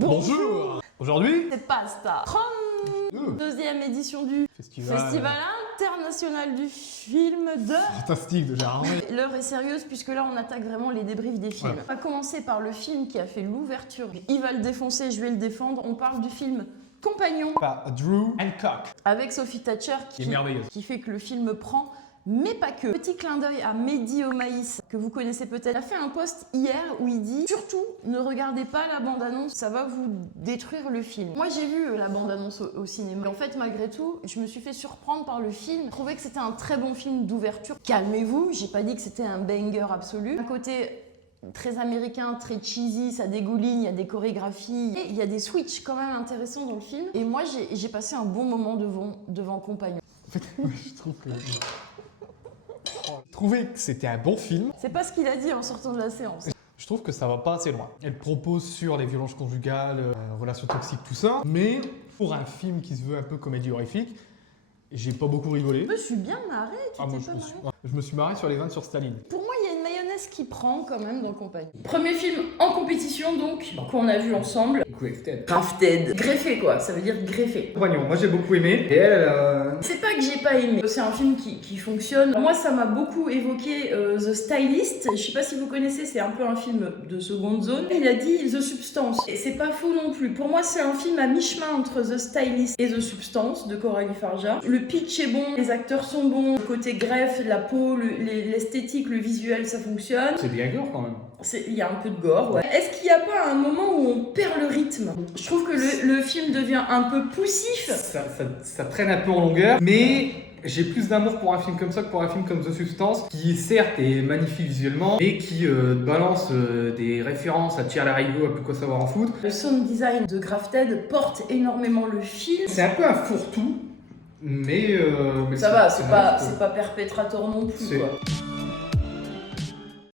Bonjour. Aujourd'hui, C'est Pasta. 32e édition du Festival international du film de... fantastique de Gérard Armé. L'heure est sérieuse puisque là on attaque vraiment les débriefs des films. Ouais. On va commencer par le film qui a fait l'ouverture. Il va le défoncer, je vais le défendre. On parle du film Compagnon Par Drew Hancock, avec Sophie Thatcher qui est merveilleuse. qui fait que le film prend, mais pas que. Petit clin d'œil à Mehdi Omaïs, que vous connaissez peut-être. Il a fait un post hier où il dit « Surtout, ne regardez pas la bande-annonce, ça va vous détruire le film. » Moi, j'ai vu la bande-annonce au cinéma. Et en fait, malgré tout, je me suis fait surprendre par le film. Je trouvais que c'était un très bon film d'ouverture. Calmez-vous, j'ai pas dit que c'était un banger absolu. Un côté très américain, très cheesy, ça dégouline, il y a des chorégraphies. Et il y a des switches quand même intéressants dans le film. Et moi, j'ai passé un bon moment devant Compagnon. En fait, je trouve que... Je trouvais que c'était un bon film. C'est pas ce qu'il a dit en sortant de la séance. Je trouve que ça va pas assez loin. Elle propose sur les violences conjugales, relations toxiques, tout ça. Mais pour un film qui se veut un peu comédie horrifique, j'ai pas beaucoup rigolé. Je me suis bien marrée, tu Moi, t'es pas marrée? je me suis marré sur les vannes sur Staline. Pour moi, il y a une mayonnaise qui prend quand même dans Compagnie. Premier film en compétition donc, qu'on a vu ensemble. Crafted. Greffé quoi, ça veut dire greffé. Compagnon, moi j'ai beaucoup aimé. Et elle, C'est pas que j'ai pas aimé, c'est un film qui fonctionne. Moi, ça m'a beaucoup évoqué The Stylist. Je sais pas si vous connaissez, c'est un peu un film de seconde zone. Il a dit The Substance. Et c'est pas faux non plus. Pour moi, c'est un film à mi-chemin entre The Stylist et The Substance de Coralie Farja. Le pitch est bon, les acteurs sont bons. Le côté greffe, la peau, l'esthétique, le visuel, ça fonctionne. c'est bien gore quand même. Il y a un peu de gore, ouais. Est-ce qu'il n'y a pas un moment où on perd le rythme? Je trouve que le film devient un peu poussif. Ça traîne un peu en longueur, mais j'ai plus d'amour pour un film comme ça que pour un film comme The Substance, qui certes est magnifique visuellement, mais qui balance des références à Tir Larigot, à plus quoi savoir en foot. Le sound design de Grafted porte énormément le film. C'est un peu un fourre-tout, mais Ça va, c'est magnifique. pas perpétrateur non plus, C'est- quoi.